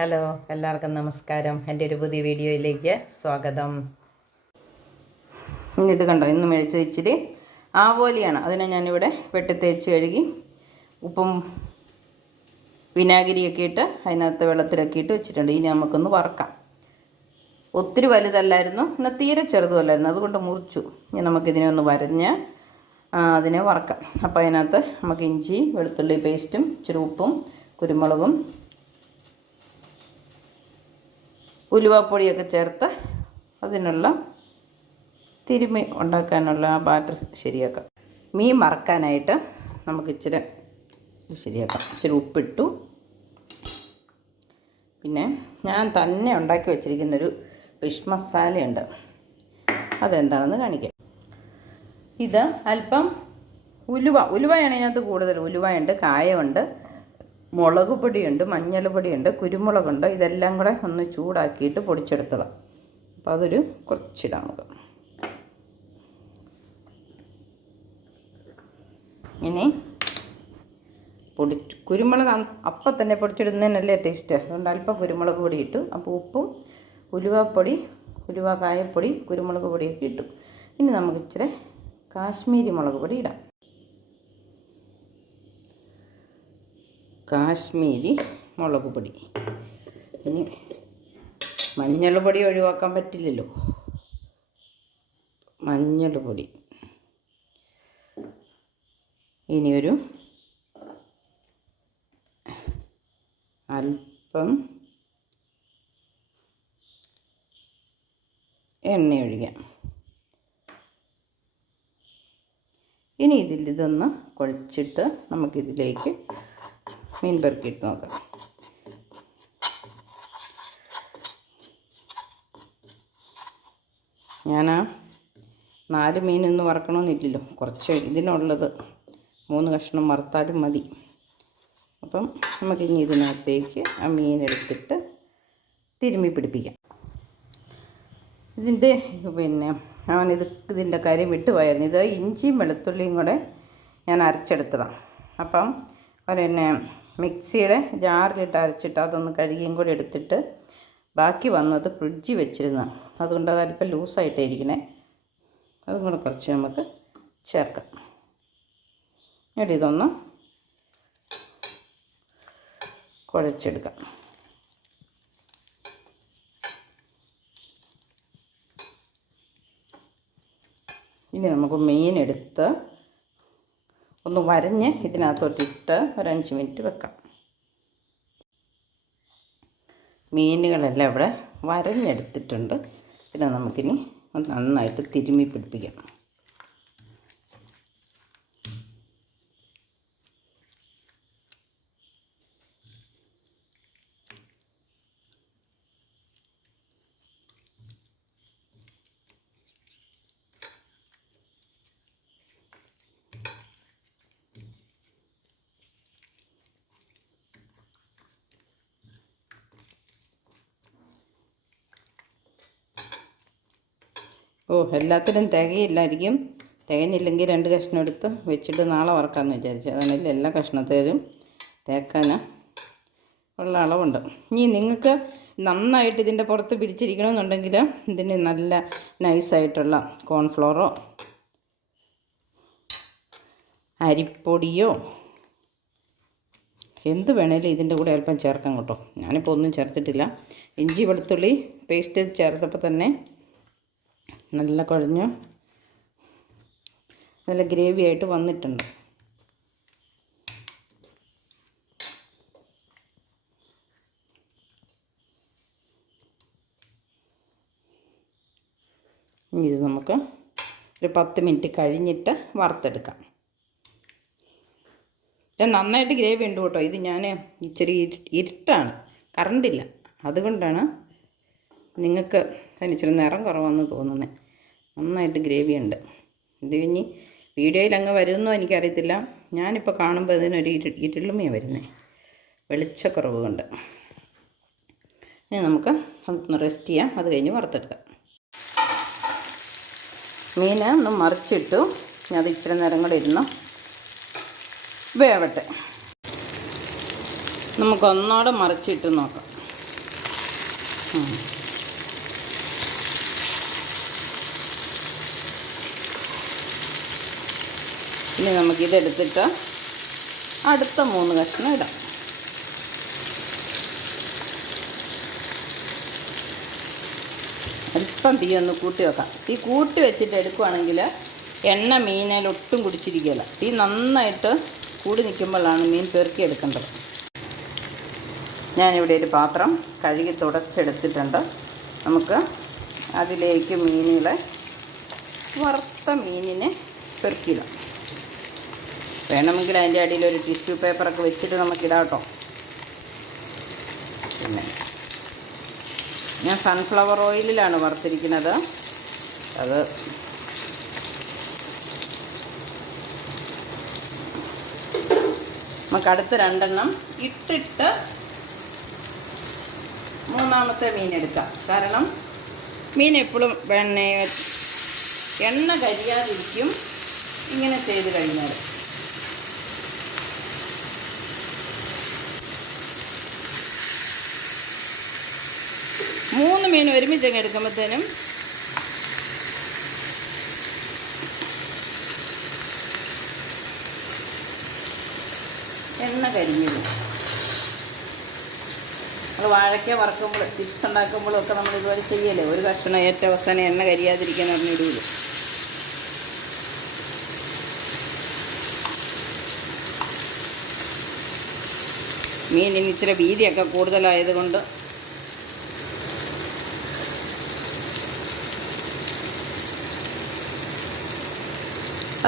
Hello എല്ലാവർക്കും നമസ്കാരം. എന്റെ ഒരു പുതിയ വീഡിയോയിലേക്ക് സ്വാഗതം. ഇന്നിത് കണ്ടോ ഇന്ന് മേടിച്ച ഇച്ചിരി ആവോലിയാണ്. അതിനെ ഞാനിവിടെ വെട്ടി തേച്ച് കഴുകി ഉപ്പും വിനാഗിരിയൊക്കെ ഇട്ട് അതിനകത്ത് വെള്ളത്തിലൊക്കെ ഇട്ട് വെച്ചിട്ടുണ്ട്. ഇനി നമുക്കൊന്ന് വറക്കാം. ഒത്തിരി വലുതല്ലായിരുന്നു എന്നാൽ തീരെ ചെറുതുമല്ലായിരുന്നു. അതുകൊണ്ട് മുറിച്ചു. ഇനി നമുക്കിതിനെ ഒന്ന് വരഞ്ഞ് അതിനെ വറക്കാം. അപ്പോൾ അതിനകത്ത് നമുക്ക് ഇഞ്ചി വെളുത്തുള്ളി പേസ്റ്റും ഉപ്പും കുരുമുളകും ഉലുവാപ്പൊടിയൊക്കെ ചേർത്ത് അതിനുള്ള തിരുമി ഉണ്ടാക്കാനുള്ള ആ ബാറ്റർ ശരിയാക്കാം. മീൻ മറക്കാനായിട്ട് നമുക്ക് ഇച്ചിരി ശരിയാക്കാം. ഇച്ചിരി ഉപ്പിട്ടു. പിന്നെ ഞാൻ തന്നെ ഉണ്ടാക്കി വച്ചിരിക്കുന്നൊരു ഫിഷ് മസാലയുണ്ട്. അതെന്താണെന്ന് കാണിക്കാം. ഇത് അല്പം ഉലുവ ഉലുവയാണ് ഇതിനകത്ത് കൂടുതൽ. ഉലുവയുണ്ട് കായമുണ്ട് മുളക് പൊടിയുണ്ട് മഞ്ഞൾ പൊടിയുണ്ട് കുരുമുളകുണ്ട് ഇതെല്ലാം കൂടെ ഒന്ന് ചൂടാക്കിയിട്ട് പൊടിച്ചെടുത്തത്. അപ്പോൾ അതൊരു കുറച്ചിടാം നമുക്ക് ഇനി പൊടി കുരുമുളക് അപ്പം തന്നെ പൊടിച്ചിടുന്നതിനല്ലേ ടേസ്റ്റ് അതുകൊണ്ട് അല്പം കുരുമുളക് പൊടി ഇട്ടു. അപ്പോൾ ഉപ്പും ഉലുവപ്പൊടി ഉലുവ കായപ്പൊടി കുരുമുളക് പൊടിയൊക്കെ ഇട്ടു. ഇനി നമുക്ക് ഇച്ചിരി കാശ്മീരി മുളക് പൊടി ഇടാം. കാശ്മീരി മുളക് പൊടി. ഇനി മഞ്ഞൾ പൊടി ഒഴിവാക്കാൻ പറ്റില്ലല്ലോ. മഞ്ഞൾ പൊടി. ഇനിയൊരു അല്പം എണ്ണ ഒഴിക്കാം. ഇനി ഇതിൽ ഇതൊന്ന് കുഴച്ചിട്ട് നമുക്കിതിലേക്ക് മീൻ പെറുക്കിയിട്ട് നോക്കാം. ഞാൻ നാല് മീൻ ഇന്ന് വറക്കണമെന്നില്ലല്ലോ കുറച്ച് ഇതിനുള്ളത് മൂന്ന് കഷ്ണം വറുത്താലും മതി. അപ്പം നമുക്കിനി ഇതിനകത്തേക്ക് ആ മീൻ എടുത്തിട്ട് തിരുമ്മി പിടിപ്പിക്കാം. ഇതിന്റെ പിന്നെ ഇത് ഇതിന്റെ കാര്യം വിട്ടുപോയായിരുന്നു ഇത് ഇഞ്ചിയും വെളുത്തുള്ളിയും കൂടെ ഞാൻ അരച്ചെടുത്തതാണ്. അപ്പം അവർ എന്നെ മിക്സിയുടെ ജാറിലിട്ട് അരച്ചിട്ട് അതൊന്ന് കഴുകിയും കൂടി എടുത്തിട്ട് ബാക്കി വന്നത് ഫ്രിഡ്ജിൽ വെച്ചിരുന്ന അതുകൊണ്ട് അത് അല്പം ലൂസായിട്ടേ അതും കൂടെ കുറച്ച് നമുക്ക് ചേർക്കാം. എന്നിട്ട് ഇതൊന്ന് കുഴച്ചെടുക്കാം. ഇനി നമുക്ക് മീൻ എടുത്ത് ഒന്ന് വരഞ്ഞ് ഇതിനകത്തോട്ടിട്ട് ഒരു അഞ്ച് മിനിറ്റ് വെക്കാം. മീനുകളെല്ലാം ഇവിടെ വരഞ്ഞെടുത്തിട്ടുണ്ട്. പിന്നെ നമുക്കിനി നന്നായിട്ട് തിരുമ്മി പിടിപ്പിക്കാം. ഓ എല്ലാത്തിനും തികയില്ലായിരിക്കും. തികഞ്ഞില്ലെങ്കിൽ രണ്ട് കഷ്ണം എടുത്ത് വെച്ചിട്ട് നാളെ വറക്കാമെന്ന് വിചാരിച്ചു. അതാണെങ്കിൽ എല്ലാ കഷ്ണത്തേലും തേക്കാൻ ഉള്ള അളവുണ്ട്. ഇനി നിങ്ങൾക്ക് നന്നായിട്ട് ഇതിന്റെ പുറത്ത് പിടിച്ചിരിക്കണമെന്നുണ്ടെങ്കിൽ ഇതിന് നല്ല നൈസായിട്ടുള്ള കോൺഫ്ലോറോ അരിപ്പൊടിയോ എന്ത് വേണേലും ഇതിന്റെ കൂടെ അല്പം ചേർക്കാം കേട്ടോ. ഞാനിപ്പോൾ ഒന്നും ചേർത്തിട്ടില്ല. ഇഞ്ചി വെളുത്തുള്ളി പേസ്റ്റ് ചേർത്തപ്പോൾ തന്നെ നല്ല കുഴഞ്ഞ്. നല്ല ഗ്രേവി ആയിട്ട് വന്നിട്ടുണ്ട്. ഇത് നമുക്ക് ഒരു പത്ത് മിനിറ്റ് കഴിഞ്ഞിട്ട് വറുത്തെടുക്കാം. ഇത് നന്നായിട്ട് ഗ്രേവി ഉണ്ട് കേട്ടോ. ഇത് ഞാൻ ഇച്ചിരി ഇരു- ഇരുട്ടാണ്. കറണ്ടില്ല. അതുകൊണ്ടാണ് നിങ്ങൾക്ക് ഇച്ചിരി നിറം കുറവാണെന്ന് തോന്നുന്നത് നന്നായിട്ട് ഗ്രേവി ഉണ്ട്. ഇത് കഴിഞ്ഞ് വീഡിയോയിൽ അങ്ങ് വരുമെന്നോ എനിക്കറിയത്തില്ല. ഞാനിപ്പോൾ കാണുമ്പോൾ ഇതിനൊരു ഇരു ഇരുളുമയാണ് വരുന്നത് വെളിച്ചക്കുറവ് കൊണ്ട് ഇനി നമുക്ക് അതൊന്ന് റെസ്റ്റ് ചെയ്യാം. അത് കഴിഞ്ഞ് വറുത്തെടുക്കാം. മീൻ ഒന്ന് മറിച്ചിട്ടു. ഇനി അത് ഇച്ചിരി നേരം കൂടെ ഇരുന്നു വേവട്ടെ. നമുക്കൊന്നോടെ മറിച്ചിട്ട് നോക്കാം. ഇനി നമുക്കിതെടുത്തിട്ട് അടുത്ത മൂന്ന് കഷ്ണം ഇടാം. അല്പം തീ ഒന്ന് കൂട്ടി വെക്കാം. തീ കൂട്ടി വെച്ചിട്ട് എടുക്കുവാണെങ്കിൽ എണ്ണ മീനിൽ ഒട്ടും കുടിച്ചിരിക്കുകയില്ല. തീ നന്നായിട്ട് കൂടി നിൽക്കുമ്പോഴാണ് മീൻ പെറുക്കി എടുക്കേണ്ടത്. ഞാനിവിടെ ഒരു പാത്രം കഴുകി തുടച്ചെടുത്തിട്ടുണ്ട്. നമുക്ക് അതിലേക്ക് മീനുകളെ വറുത്ത മീനിനെ പെറുക്കിയിടാം. വേണമെങ്കിൽ അതിന്റെ അടിയിൽ ഒരു ടിഷ്യൂ പേപ്പറൊക്കെ വെച്ചിട്ട് നമുക്കിടാം കേട്ടോ. പിന്നെ. ഞാൻ സൺഫ്ലവർ ഓയിലിലാണ് വറുത്തിരിക്കുന്നത്. അത് നമുക്ക് അടുത്ത രണ്ടെണ്ണം ഇട്ടിട്ട് മൂന്നാമത്തെ മീൻ എടുക്കാം. കാരണം മീൻ എപ്പോഴും വെണ്ണ എണ്ണ കരിയാതിരിക്കും. ഇങ്ങനെ ചെയ്ത് കഴിഞ്ഞാൽ. മൂന്ന് മീൻ ഒരുമിച്ച് അങ്ങ് എടുക്കുമ്പോഴത്തേനും എണ്ണ കരിഞ്ഞു നമ്മൾ വാഴയ്ക്ക വറക്കുമ്പോൾ ചിപ്സ് ഉണ്ടാക്കുമ്പോഴും ഒക്കെ നമ്മൾ ഇതുപോലെ ചെയ്യല്ലേ? ഒരു കഷ്ണം ഏറ്റവും അവസാനം എണ്ണ കരിയാതിരിക്കാൻ പറഞ്ഞിടൂല മീനിന് ഇച്ചിരി വീതിയൊക്കെ കൂടുതലായതുകൊണ്ട്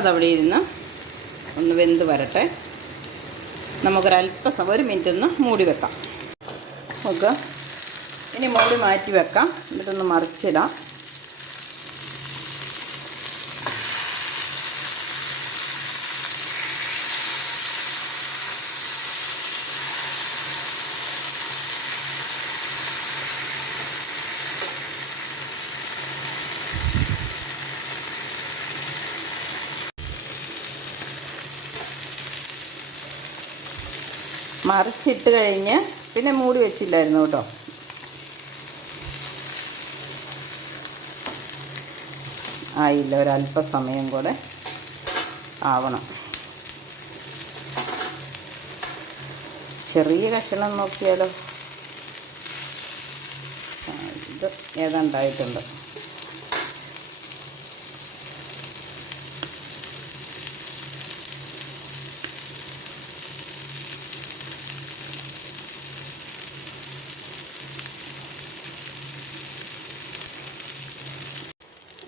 അതവിടെ ഇരുന്ന് ഒന്ന് വെന്ത് വരട്ടെ. നമുക്കൊരല്പസം ഒരു മിനിറ്റ് ഒന്ന് മൂടി വെക്കാം. നമുക്ക് ഇനി മൂടി മാറ്റി വെക്കാം. എന്നിട്ടൊന്ന് മറിച്ചിടാം. മറിച്ചിട്ട് കഴിഞ്ഞ് പിന്നെ മൂടി വെച്ചില്ലായിരുന്നു കേട്ടോ. ആയില്ല ഒരല്പസമയം കൂടെ ആവണം. ചെറിയ കഷ്ണം നോക്കിയാലോ? ഇത് ഏതാണ്ടായിട്ടുണ്ട്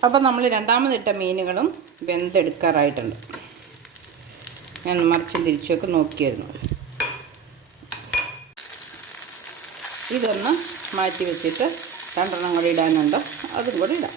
അപ്പം നമ്മൾ രണ്ടാമതിട്ട മീനുകളും വെന്തെടുക്കാറായിട്ടുണ്ട്. ഞാൻ മറിച്ചും തിരിച്ചൊക്കെ നോക്കിയായിരുന്നു. ഇതൊന്ന് മാറ്റി വെച്ചിട്ട് രണ്ടെണ്ണം കൂടി ഇടാനുണ്ടോ? അതും കൂടി ഇടാം.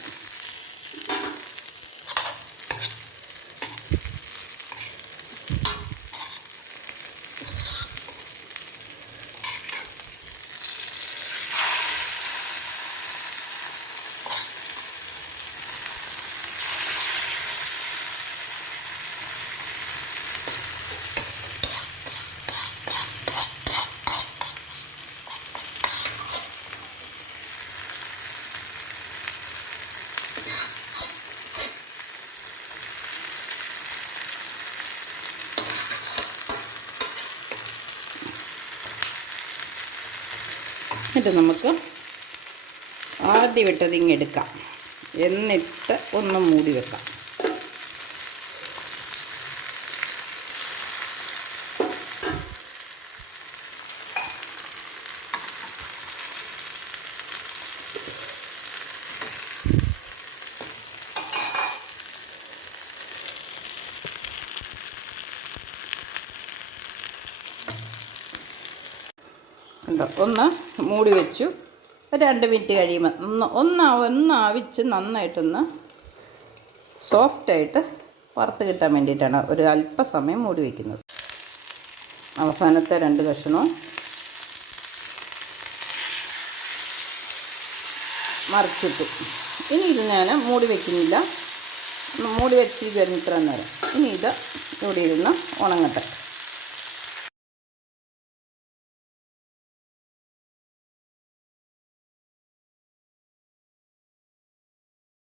എന്നിട്ട് നമുക്ക് ആദ്യം ഇട്ടത് ഇങ്ങെടുക്കാം എന്നിട്ട് ഒന്ന് മൂടി വെക്കാം. ഉണ്ടോ? ഒന്ന് മൂടി വെച്ചു. രണ്ട് മിനിറ്റ് കഴിയുമ്പോൾ ഒന്ന് ഒന്ന് ഒന്ന് ആവിച്ച് നന്നായിട്ടൊന്ന് സോഫ്റ്റായിട്ട് വറുത്ത് കിട്ടാൻ വേണ്ടിയിട്ടാണ് ഒരു അല്പസമയം മൂടി വയ്ക്കുന്നത് അവസാനത്തെ രണ്ട് കഷ്ണവും മറിച്ചിട്ടു. ഇനി ഇത് ഞാൻ മൂടി വയ്ക്കുന്നില്ല മൂടി വെച്ചിരിക്കുമായിരുന്നു ഇത്ര നേരം. ഇനി ഇത് ഇവിടെ ഇരുന്ന് ഉണങ്ങട്ടെ.